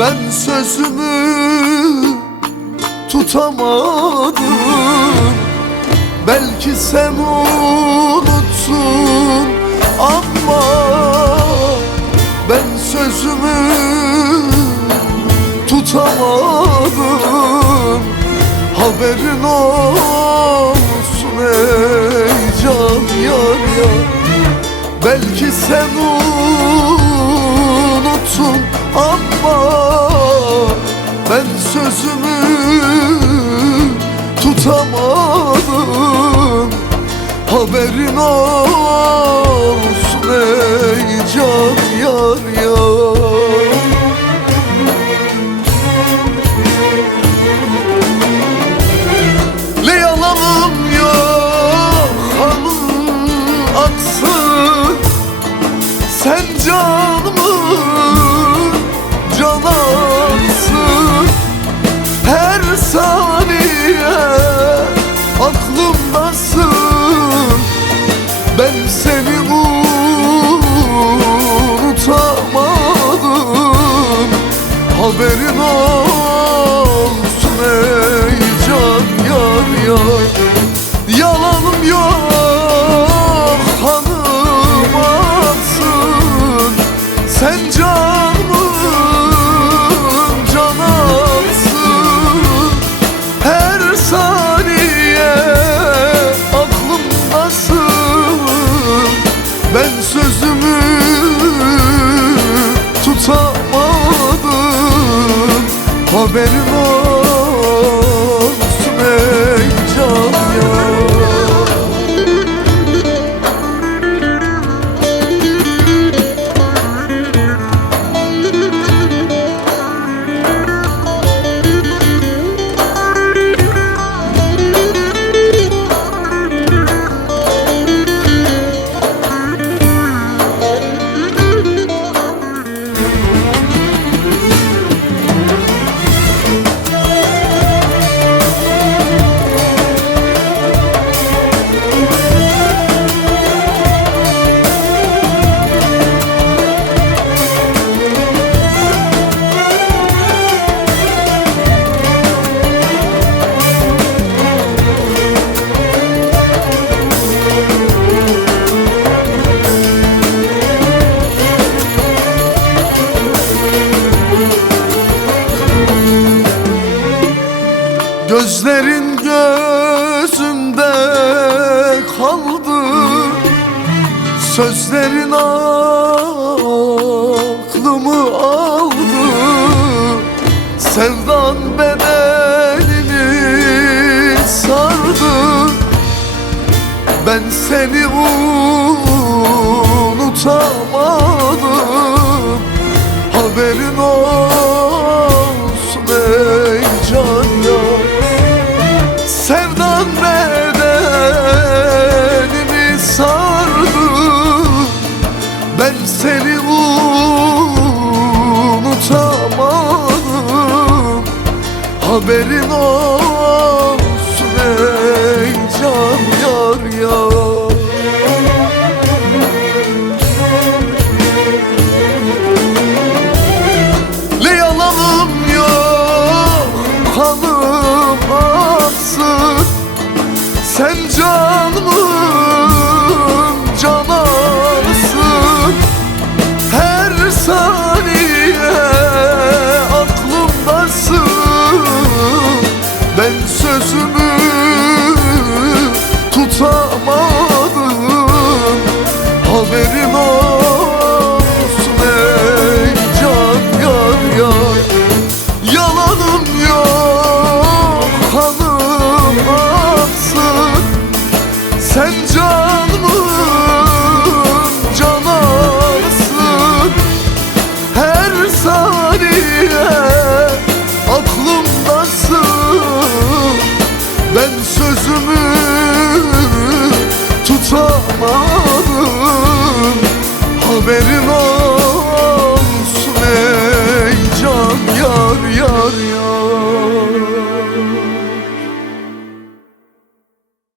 Ben sözümü tutamadım. Belki sen unuttun ama ben sözümü tutamadım. Haberin olsun ey can yar yar. Belki sen unuttun ama ben sözümü tutamadım. Haberin olsun ey can yar yar. Ne yalanım yok kanım aksın, sen canımın canansın. Her saniye aklımdasın. Ben seni unutamadım. Haberin olsun ey can yar yar. Yalanım yok kanım aksın, sen canımın canansın. Her saniye aklımdasın. Ben sözümü tutamadım. Haberin olsun ey can yar. Gözlerin gözümde kaldı, sözlerin aklımı aldı. Sevdan bedenini sardı. Ben seni unutamadım. Haberin olsun ey can yar. Sevdan bedenimi sardı. Ben seni unutamadım. Haberin olsun ey can yar yar. Ne yalanım yok kanım aksın, sen canımın canansın. Her saniye aklımdasın. Ben sözümü tutamadım. Haberin olsun ey can yar yar. Yalanım yok kanım aksın, sen canımın canansın. Her saniye aklımdasın. Ben sözümü tutamadım.